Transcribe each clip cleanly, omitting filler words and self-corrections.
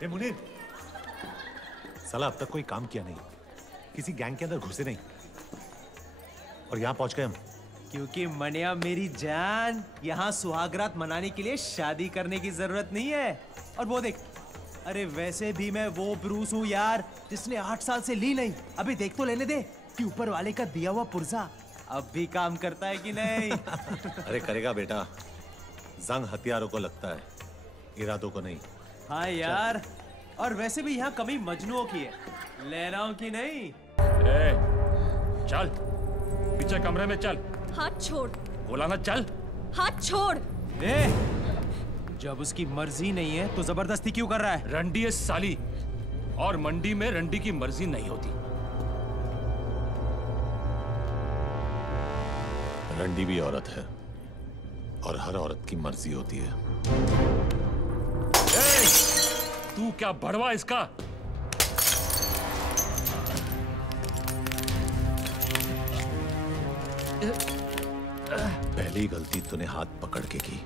ए मुनीर, साला अब तक कोई काम किया नहीं, किसी गैंग के अंदर घुसे नहीं और यहाँ पहुंच गए हम। क्योंकि मनिया मेरी जान, यहाँ सुहागरात मनाने के लिए शादी करने की जरूरत नहीं है। और वो देख, अरे वैसे भी मैं वो ब्रूस हूँ यार जिसने 8 साल से ली नहीं। अभी देख तो लेने दे कि ऊपर वाले का दिया हुआ पुर्जा अब भी काम करता है कि नहीं। अरे करेगा बेटा, जंग हथियारों को लगता है, इरादों को नहीं। हाँ यार, और वैसे भी यहाँ कमी मजनुओं की है, ले रहा हूँ कि नहीं? चल पीछे कमरे में चल। हाथ छोड़। बोला ना चल। हाथ छोड़। जब उसकी मर्जी नहीं है तो जबरदस्ती क्यों कर रहा है? रंडी है साली, और मंडी में रंडी की मर्जी नहीं होती। रंडी भी औरत है और हर औरत की मर्जी होती है। तू क्या बड़वा इसका? पहली गलती तूने हाथ पकड़ के की,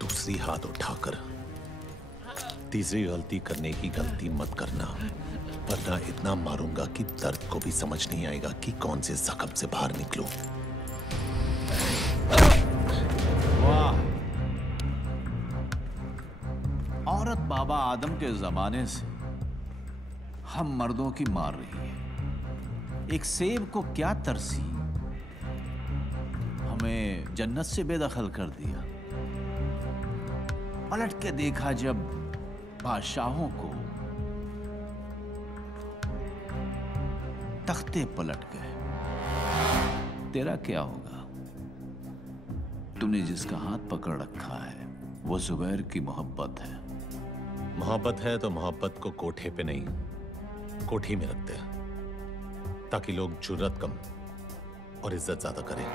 दूसरी हाथ उठाकर, तीसरी गलती करने की गलती मत करना, वरना इतना मारूंगा कि दर्द को भी समझ नहीं आएगा कि कौन से जख्म से बाहर निकलूं। वाह, औरत बाबा आदम के जमाने से हम मर्दों की मार रही है। एक सेब को क्या तरसी, हमें जन्नत से बेदखल कर दिया। पलट के देखा जब बादशाहों को, तख्ते पलट गए। तेरा क्या होगा? तूने जिसका हाथ पकड़ रखा है वो जुबैर की मोहब्बत है। मोहब्बत है तो मोहब्बत को कोठे पे नहीं, कोठी में रखते हैं, ताकि लोग जुर्रत कम और इज्जत ज्यादा करें।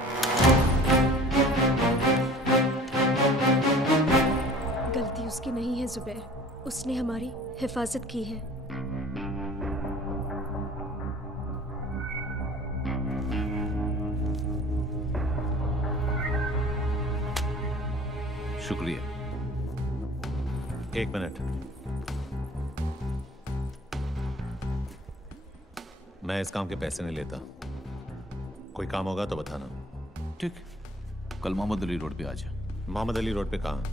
गलती उसकी नहीं है जुबैर, उसने हमारी हिफाजत की है। शुक्रिया। 1 मिनट, मैं इस काम के पैसे नहीं लेता। कोई काम होगा तो बताना। ठीक, कल मोहम्मद अली रोड पे आ जा। मोहम्मद अली रोड पे कहाँ?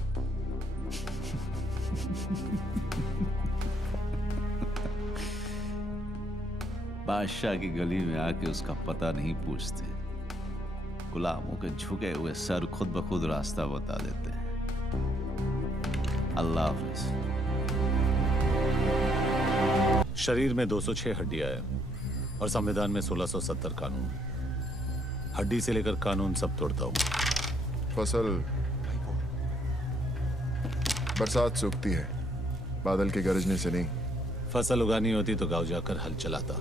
बादशाह की गली में आके उसका पता नहीं पूछते, गुलामों के झुके हुए सर खुद ब खुद रास्ता बता देते हैं। अल्लाह हाफिज। शरीर में 206 हड्डियां है और संविधान में 1670 कानून। हड्डी से लेकर कानून सब तोड़ता हूँ। फसल बरसात सूखती है, बादल के गरजने से नहीं। फसल उगानी होती तो गांव जाकर हल चलाता,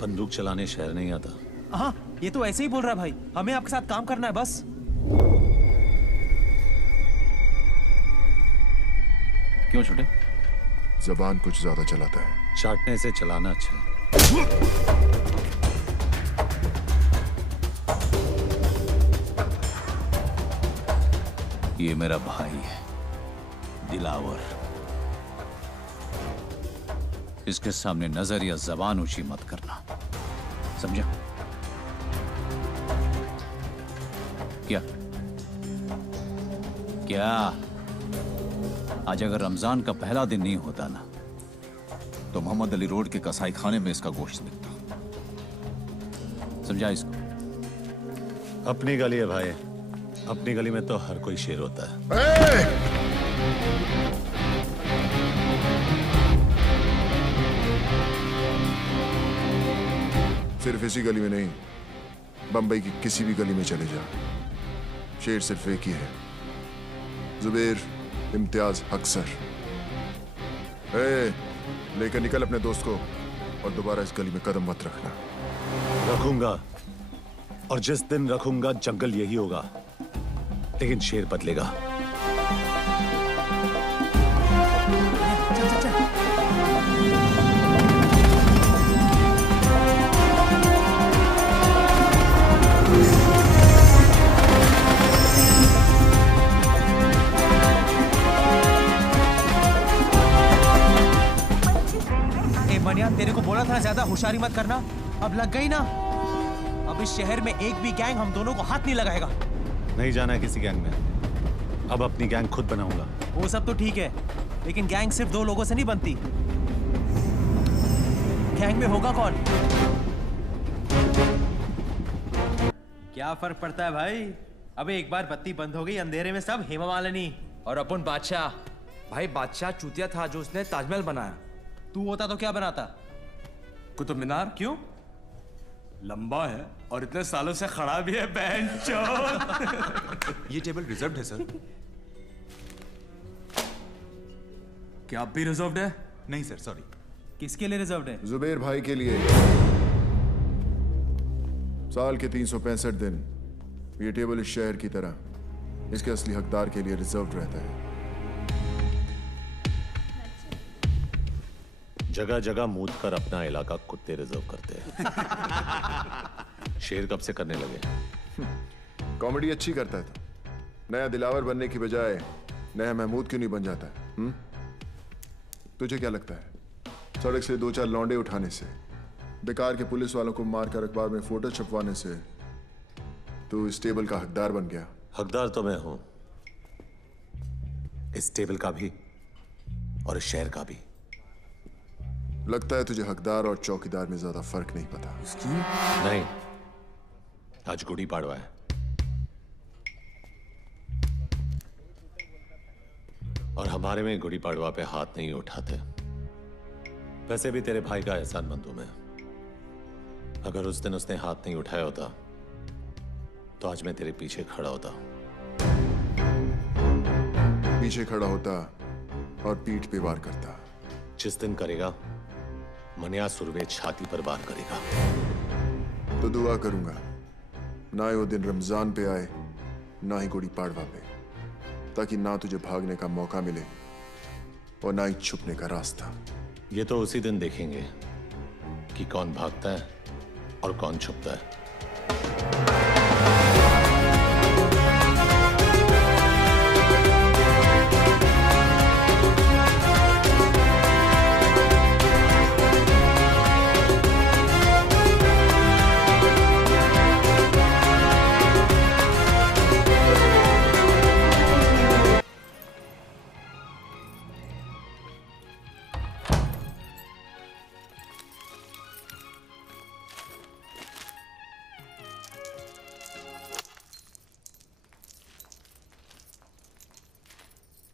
बंदूक चलाने शहर नहीं आता। हाँ, ये तो ऐसे ही बोल रहा है भाई, हमें आपके साथ काम करना है बस। क्यों छोटे? जबान कुछ ज्यादा चलाता है। चाटने से चलाना अच्छा है। ये मेरा भाई है दिलावर, इसके सामने नजर या जबान ऊंची मत करना, समझा? क्या क्या आज अगर रमजान का पहला दिन नहीं होता ना तो मोहम्मद अली रोड के कसाई खाने में इसका गोश्त बिकता। समझा इसको? अपनी गली है भाई, अपनी गली में तो हर कोई शेर होता है। सिर्फ इसी गली में नहीं, बंबई की किसी भी गली में चले जा, शेर सिर्फ एक ही है, जुबैर इम्तियाज अक्सर। लेकर निकल अपने दोस्त को और दोबारा इस गली में कदम मत रखना। रखूंगा, और जिस दिन रखूंगा जंगल यही होगा, लेकिन शेर बदलेगा। बोला था ना ज्यादा होशियारी मत करना, अब लग गई ना। अब इस शहर में एक भी गैंग हम दोनों को हाथ नहीं लगाएगा। नहीं जाना है किसी गैंग में, अब अपनी गैंग खुद बनाऊंगा। वो सब तो ठीक है, लेकिन गैंग सिर्फ 2 लोगों से नहीं बनती। गैंग में होगा कौन? क्या फर्क पड़ता है भाई? अबे एक बार बत्ती बंद हो गई, अंधेरे में सब हेमा मालिनी। और अपन बादशाह। भाई बादशाह चूतिया था जो उसने ताजमहल बनाया। तू होता तो क्या बनाता? कुतुब मीनार। क्यों? लंबा है और इतने सालों से खड़ा भी है ये टेबल रिजर्व्ड है सर। क्या आप भी रिजर्व्ड है? नहीं सर, सॉरी। किसके लिए रिजर्व्ड है? जुबेर भाई के लिए। साल के 365 दिन ये टेबल इस शहर की तरह इसके असली हकदार के लिए रिजर्व्ड रहता है। जगह जगह मूत कर अपना इलाका कुत्ते रिजर्व करते हैं। शेर कब से करने लगे? कॉमेडी अच्छी करता है तो नया दिलावर बनने की बजाय नया महमूद क्यों नहीं बन जाता है? तुझे क्या लगता है सड़क से 2-4 लौंडे उठाने से, बेकार के पुलिस वालों को मारकर अखबार में फोटो छपवाने से तू इस टेबल का हकदार बन गया? हकदार तो मैं हूं, इस टेबल का भी और इस शहर का भी। लगता है तुझे हकदार और चौकीदार में ज्यादा फर्क नहीं पता। नहीं, आज गुड़ी पाड़वा है और हमारे में गुड़ी पाड़वा पे हाथ नहीं उठाते। वैसे भी तेरे भाई का एहसानमंद हूं मैं। अगर उस दिन उसने हाथ नहीं उठाया होता तो आज मैं तेरे पीछे खड़ा होता। पीछे खड़ा होता और पीठ पे वार करता। जिस दिन करेगा मनिया सुरवे छाती पर वार करेगा। तो दुआ करूंगा ना ही वो दिन रमजान पे आए ना ही गुड़ी पाड़वा पे, ताकि ना तुझे भागने का मौका मिले और ना ही छुपने का रास्ता। ये तो उसी दिन देखेंगे कि कौन भागता है और कौन छुपता है।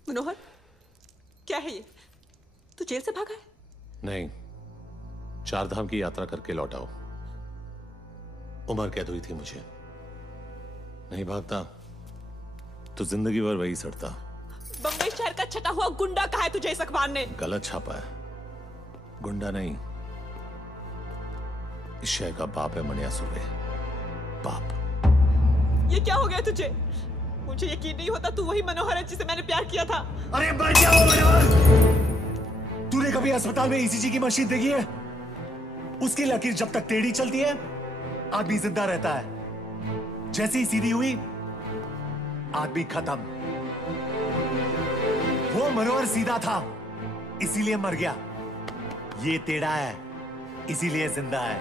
मनोहर, क्या है ये? तू जेल से भागा है? नहीं, 4 धाम की यात्रा करके लौटाओ। उम्र कैद हुई थी मुझे। नहीं भागता तो जिंदगी भर वही सड़ता। बम्बई शहर का छटा हुआ गुंडा कहा है तुझे इस अखबार ने? गलत छापा है, गुंडा नहीं, इस शहर का बाप है मनिया सुरवे। बाप। ये क्या हो गया तुझे? मुझे यकीन नहीं होता तू वही मनोहर है जिसे मैंने प्यार किया था। अरे मर जाओ मनोहर! तूने कभी अस्पताल में ईसीजी की मशीन देखी है? उसकी लकीर जब तक टेढ़ी चलती है आदमी जिंदा रहता है, जैसे ही सीधी हुई आदमी खत्म। वो मनोहर सीधा था इसीलिए मर गया, ये टेढ़ा है इसीलिए जिंदा है।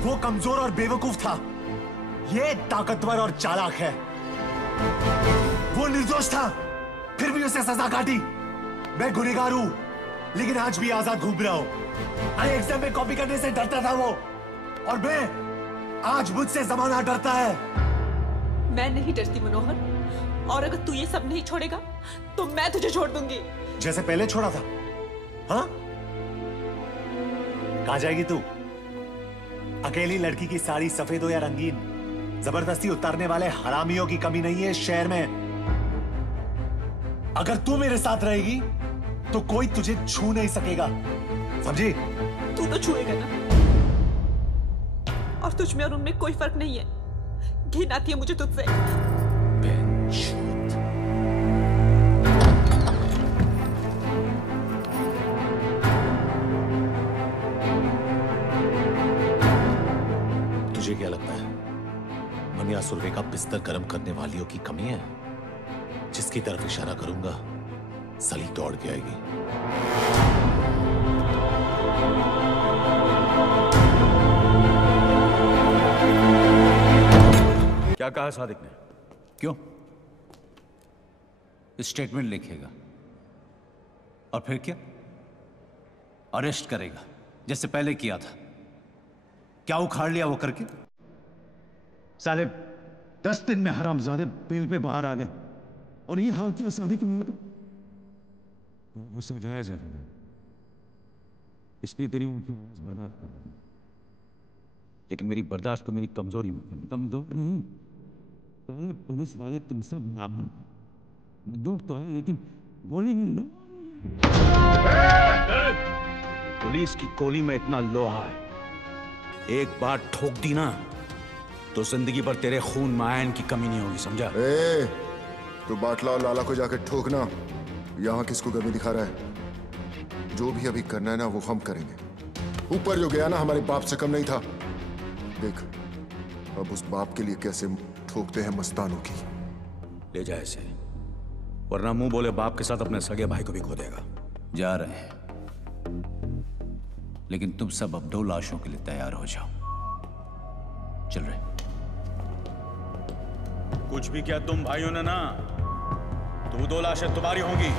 वो कमजोर और बेवकूफ था, ये ताकतवर और चालाक है। वो निर्दोष था फिर भी उसे सजा काटी। मैं गुनहगार हूं लेकिन आज भी आजाद घूम रहा हूं। अरे एग्जाम में कॉपी करने से डरता था वो, और मैं आज मुझसे जमाना डरता है। मैं नहीं डरती मनोहर, और अगर तू ये सब नहीं छोड़ेगा तो मैं तुझे छोड़ दूंगी। जैसे पहले छोड़ा था। हाँ, कहां जाएगी तू? अकेली लड़की की साड़ी सफेद हो या रंगीन, जबरदस्ती उतारने वाले हरामियों की कमी नहीं है इस शहर में। अगर तू मेरे साथ रहेगी तो कोई तुझे छू नहीं सकेगा, समझी? तू तो छुएगा ना, और तुझ में और उनमें कोई फर्क नहीं है। घिन आती है मुझे तुझसे। तुझे क्या लगता है मनिया सुरवे का बिस्तर गर्म करने वालियों की कमी है? जिसकी तरफ इशारा करूंगा सली दौड़ के आएगी। क्या कहा सादिक ने? क्यों? स्टेटमेंट लिखेगा और फिर क्या? अरेस्ट करेगा जैसे पहले किया था। क्या उखाड़ लिया वो करके? साले 10 दिन में हरामजादे बेल पे बाहर आ गए और ये हाल किया सादिक वो समझाया जाए इसलिए तेरी बना, लेकिन मेरी बर्दाश्त तो मेरी कमजोरी पुलिस वाले तुम सब दुख तो है लेकिन गोली पुलिस की गोली में इतना लोहा है, एक बार ठोक दी ना तो जिंदगी भर तेरे खून में आयन की कमी नहीं होगी, समझा? तो बाटला और लाला को जाकर ठोकना। यहाँ किसको गर्मी दिखा रहा है? जो भी अभी करना है ना वो हम करेंगे। ऊपर जो गया ना हमारे बाप से कम नहीं था। देख अब उस बाप के लिए कैसे ठोकते हैं मस्तानों की। ले जाए इसे, वरना मुंह बोले बाप के साथ अपने सगे भाई को भी खो देगा। जा रहे हैं, लेकिन तुम सब अब 2 लाशों के लिए तैयार हो जाओ। चल रहे। कुछ भी क्या तुम भाइयों ने ना, तो 2 लाशें तुम्हारी होंगी।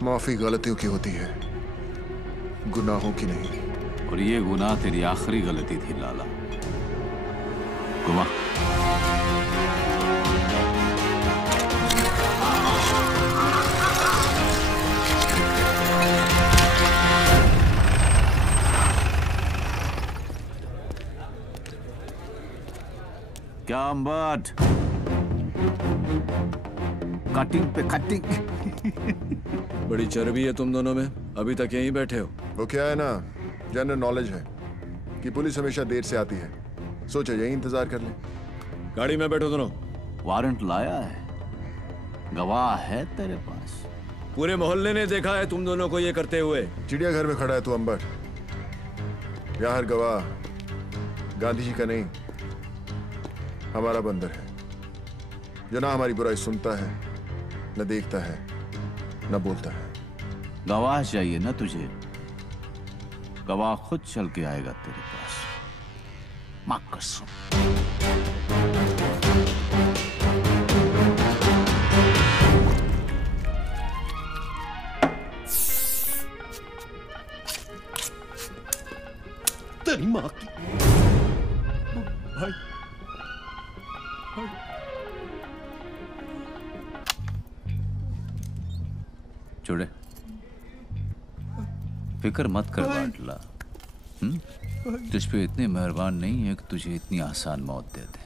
माफी गलतियों की होती है, गुनाहों की नहीं। और ये गुनाह तेरी आखिरी गलती थी लाला। गुमा क्या अम्बट, कटिंग पे कटिंग। बड़ी चर्बी है तुम दोनों में, अभी तक यहीं बैठे हो। वो क्या है ना, जनरल नॉलेज है कि पुलिस हमेशा देर से आती है, सोचा यही इंतजार कर ले। गाड़ी में बैठो दोनों। वारंट लाया है, गवाह है तेरे पास? पूरे मोहल्ले ने देखा है तुम दोनों को ये करते हुए। चिड़ियाघर में खड़ा है तू अंबर, यहाँ हर गवाह गांधी जी का नहीं हमारा बंदर है, जो ना हमारी बुराई सुनता है, न देखता है, न बोलता है। गवाह चाहिए ना तुझे? गवाह खुद चल के आएगा तेरे पास। मां कसम। तेरी मां की। भाई छोड़े, फिक्र मत कर बाटला। तुझ पे इतने मेहरबान नहीं है कि तुझे इतनी आसान मौत दे दे।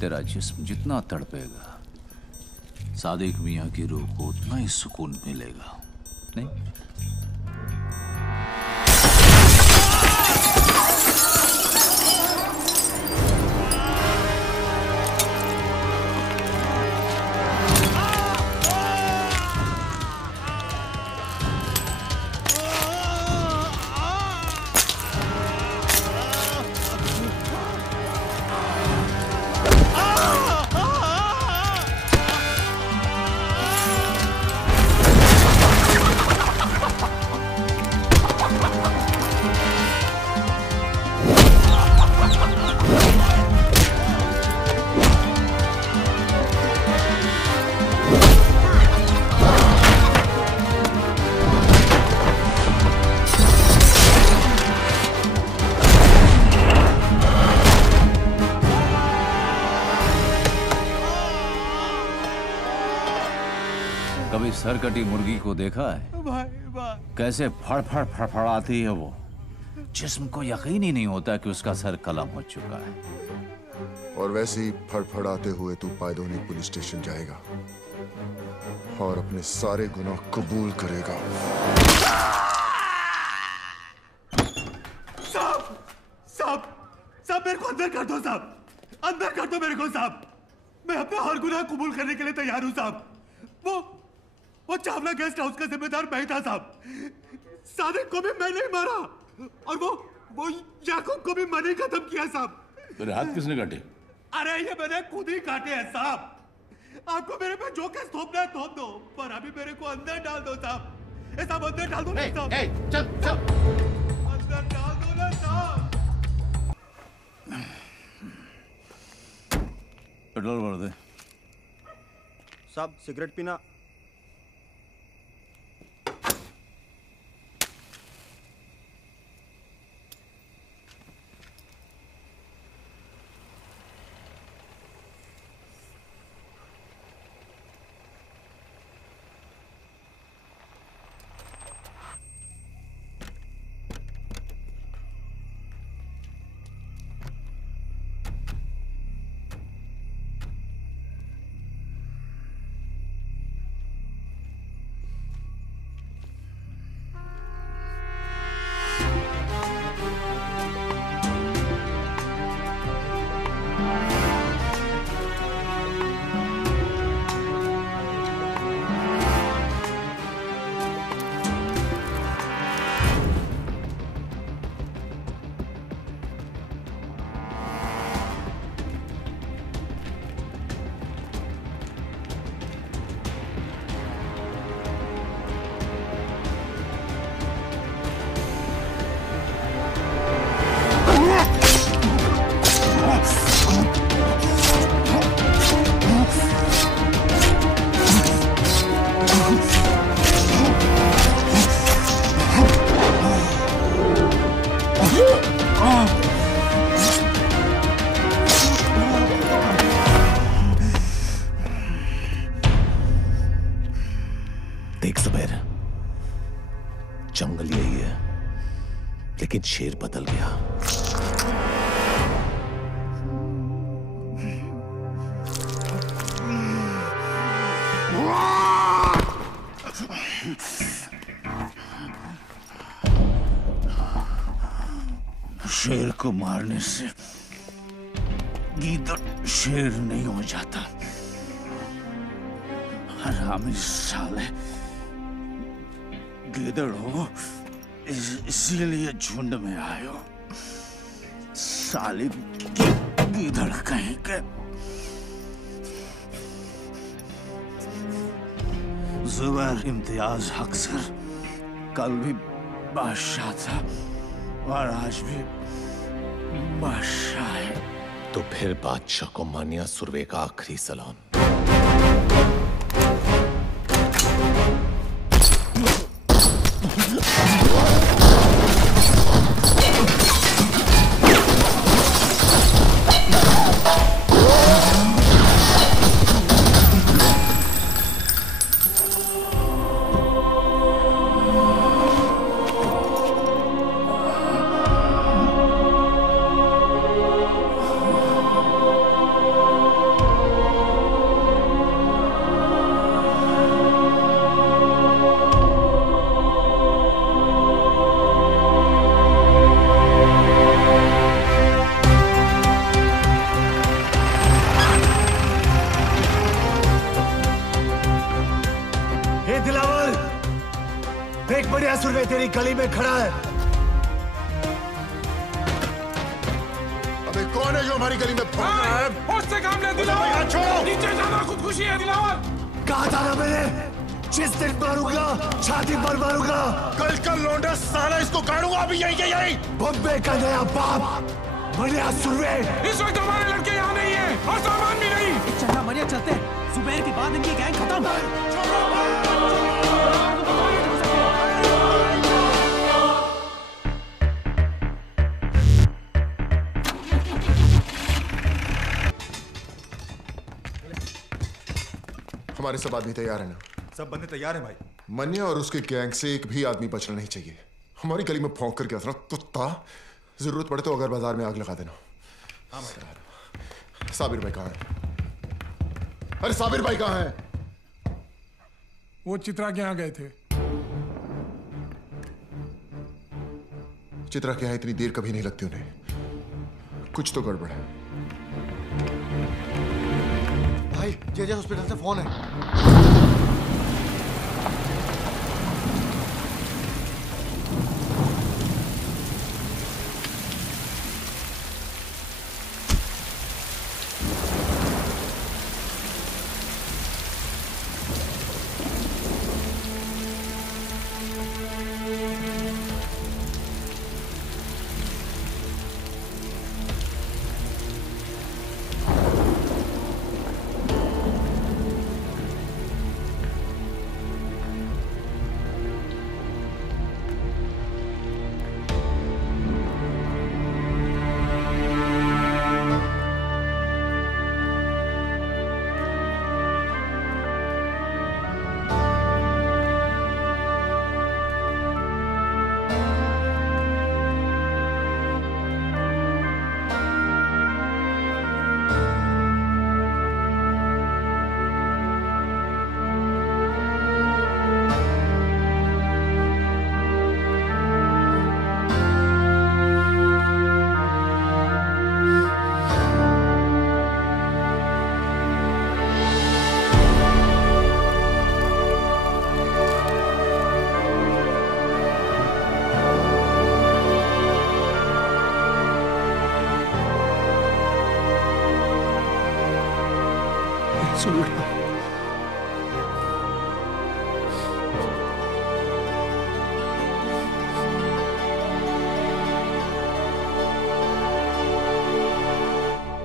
तेरा जिस्म जितना तड़पेगा, सादिक मियां की रूह को उतना ही सुकून मिलेगा। नहीं? कभी सरकटी मुर्गी को देखा है? कैसे फड़फड़ फड़फड़ाती है वो। जिस्म को यकीन ही नहीं होता कि उसका सर कलम हो चुका है। और वैसे ही फड़फड़ाते हुए तू पायदोनी पुलिस स्टेशन जाएगा और अपने सारे गुनाह कबूल करेगा। साहब साहब साहब मेरे को अंदर कर दो साहब, अंदर कर दो मेरे को साहब। मैं अपना हर गुनाह कबूल करने के लिए तैयार हूं साहब। वो चावला गेस्ट हाउस का जिम्मेदार मैं था साहब। सादिक को भी मैंने ही मारा और वो याकूब को भी मैंने खत्म किया साहब। मेरे हाथ किसने काटे? अरे ये मैंने खुद ही काटे हैं साहब। आपको मेरे पे जो केस थोपना है थोप दो, पर अभी मेरे को अंदर डाल दो साहब। ये सब अंदर डाल दो ना साहब। चल अंदर डाल दो ना साहब। पेट्रोल भर दे साहब। सिगरेट पीना? जंगल यही है, लेकिन शेर बदल गया। शेर को मारने से गीदड़ शेर नहीं हो जाता। हरामी साले, गीदड़ हो इसीलिए झुंड में आए हो। साली गीदड़ कहीं के। जुबैर इम्तियाज हक सर कल भी बादशाह था और आज भी बादशाह है। तो फिर बादशाह को मानिया सुरवे का आखिरी सलाम। तेरी गली में खड़ा है। अबे कौन है जो हमारी गली में भाग रहा है? उससे काम ले दिलावर, छोड़ो। नीचे जाना खुदकुशी है दिलावर। कहा था ना मैंने, जिस दिन मारूंगा छाती पर मारूंगा। कल का लौंडा साला इसको गाड़ूंगा अभी यही के यही। बॉम्बे का नया बाप मनिया सुरवे। इस वक्त हमारे लड़के यहाँ नहीं है और सामान भी नहीं। चलना मनिया, चलते हैं। जुबैर के बाद इनकी गैंग खत्म। हमारे सब आदमी तैयार है ना? सब बंदे तैयार हैं भाई। मनिया और उसके गैंग से एक भी आदमी बचना नहीं चाहिए। हमारी गली में भौंक करके असरा कुत्ता, जरूरत पड़े तो अगर बाजार में आग लगा देना। हाँ भाई। साबिर भाई कहाँ है? अरे साबिर भाई कहाँ है? वो चित्रा के यहाँ गए थे। चित्रा के यहाँ इतनी देर कभी नहीं लगती उन्हें। कुछ तो गड़बड़ है। भाई जेजे हॉस्पिटल से फोन है।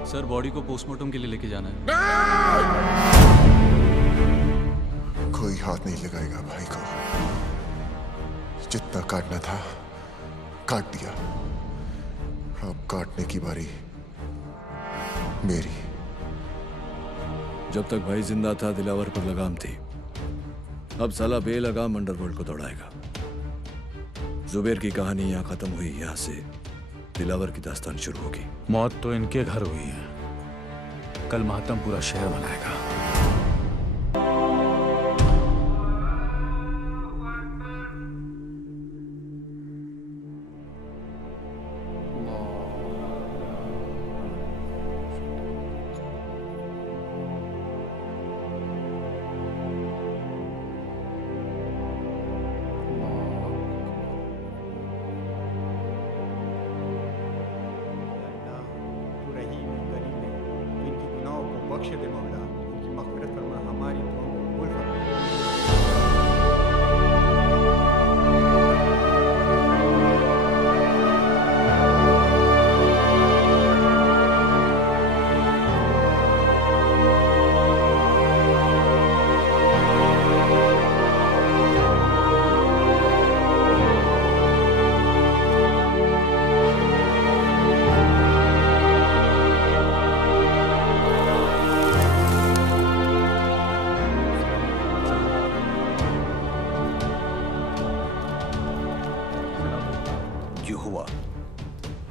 सर बॉडी को पोस्टमार्टम के लिए लेके जाना है। कोई हाथ नहीं लगाएगा भाई को। जितना काटना था काट दिया। अब काटने की बारी मेरी। जब तक भाई जिंदा था दिलावर पर लगाम थी। अब साला बेलगाम अंडरवर्ल्ड को दौड़ाएगा। जुबेर की कहानी यहाँ खत्म हुई। यहाँ से दिलावर की दास्तान शुरू होगी। मौत तो इनके घर हुई है, कल मातम पूरा शहर मनाएगा।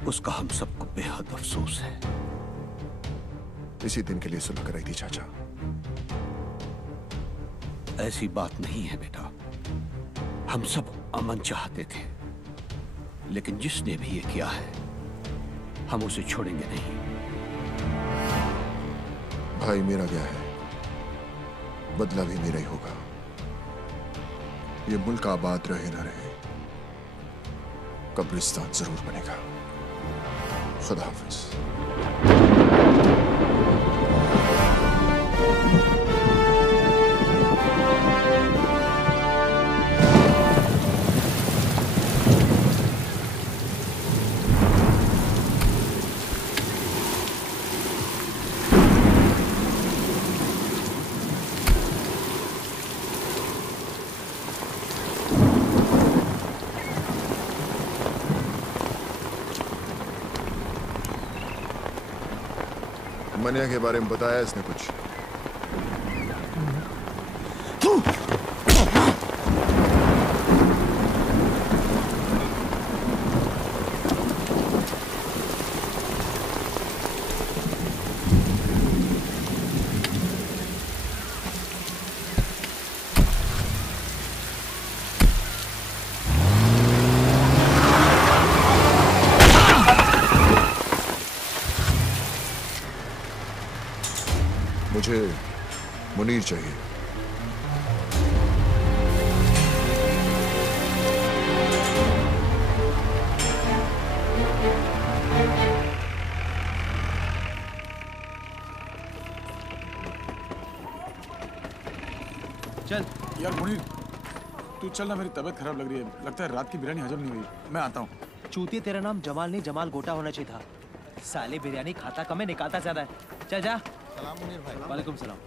उसका हम सबको बेहद अफसोस है। इसी दिन के लिए सुलह कराई थी चाचा। ऐसी बात नहीं है बेटा। हम सब अमन चाहते थे, लेकिन जिसने भी ये किया है हम उसे छोड़ेंगे नहीं। भाई मेरा गया है, बदला भी मेरा ही होगा। ये मुल्क आबाद रहे ना रहे, कब्रिस्तान जरूर बनेगा। खुदा हाफिज। मनिया के बारे में बताया इसने कुछ? मुझे मुनीर चाहिए। चल यार मुनीर, तू चल ना, मेरी तबीयत खराब लग रही है। लगता है रात की बिरयानी हजम नहीं हुई। मैं आता हूँ। चूतिए, तेरा नाम जमाल नहीं जमाल गोटा होना चाहिए था। साले बिरयानी खाता कम है, निकालता ज्यादा है। चल जा। सलाम मुनीर भाई। वालेकुम सलाम।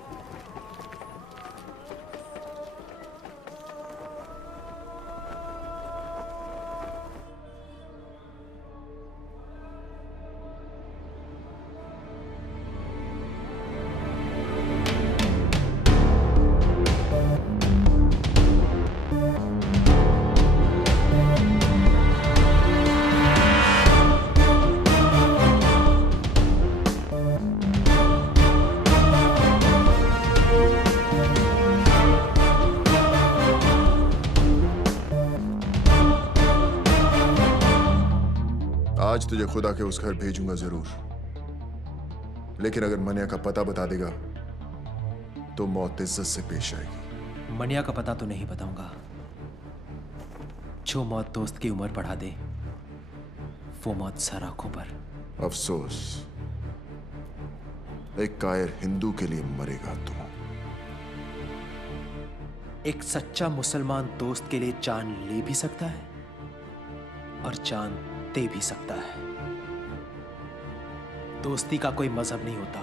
आज तुझे खुदा के उस घर भेजूंगा जरूर, लेकिन अगर मनिया का पता बता देगा तो मौत इज्जत से पेश आएगी। मनिया का पता तो नहीं बताऊंगा। जो मौत दोस्त की उम्र बढ़ा दे वो मौत सर आंखों पर। अफसोस, एक कायर हिंदू के लिए मरेगा तू। एक सच्चा मुसलमान दोस्त के लिए जान ले भी सकता है और जान दे भी सकता है। दोस्ती का कोई मजहब नहीं होता।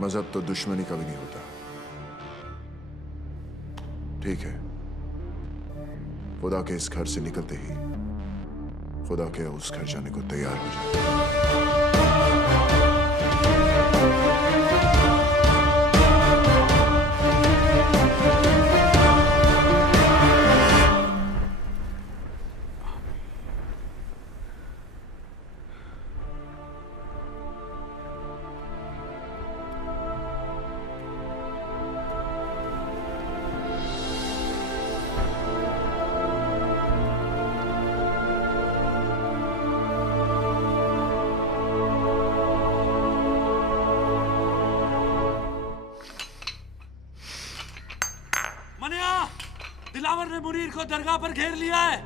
मजहब तो दुश्मनी का भी नहीं होता। ठीक है, खुदा के इस घर से निकलते ही खुदा के उस घर जाने को तैयार हो जाए। दिलावर ने मुनीर को दरगाह पर घेर लिया है।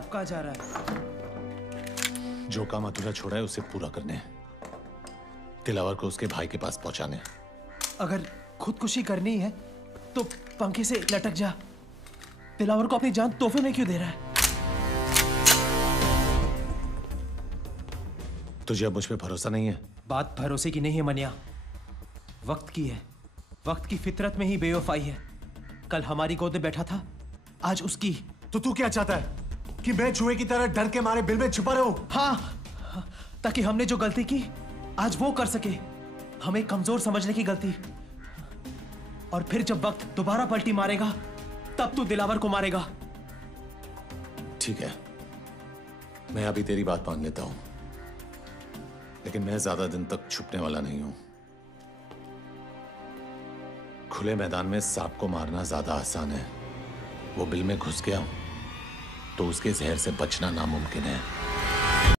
अब कहाँ जा रहा है? जो काम अधूरा छोड़ा है उसे पूरा करने, दिलावर को उसके भाई के पास पहुंचाने। अगर खुदकुशी करनी है तो पंखे से लटक जा। दिलावर को अपनी जान तोहफे में क्यों दे रहा है? तुझे अब मुझ पे भरोसा नहीं है? बात भरोसे की नहीं है मनिया, वक्त की है। वक्त की फितरत में ही बेवफाई है। कल हमारी गोद में बैठा था, आज उसकी। तो तू क्या चाहता है कि मैं चूहे की तरह डर के मारे बिल में छुपा रहूं? हाँ, ताकि हमने जो गलती की आज वो कर सके। हमें कमजोर समझने की गलती। और फिर जब वक्त दोबारा पलटी मारेगा तब तू दिलावर को मारेगा। ठीक है, मैं अभी तेरी बात मान लेता हूं, लेकिन मैं ज्यादा दिन तक छुपने वाला नहीं हूं। खुले मैदान में सांप को मारना ज्यादा आसान है। वो बिल में घुस गया तो उसके जहर से बचना नामुमकिन है।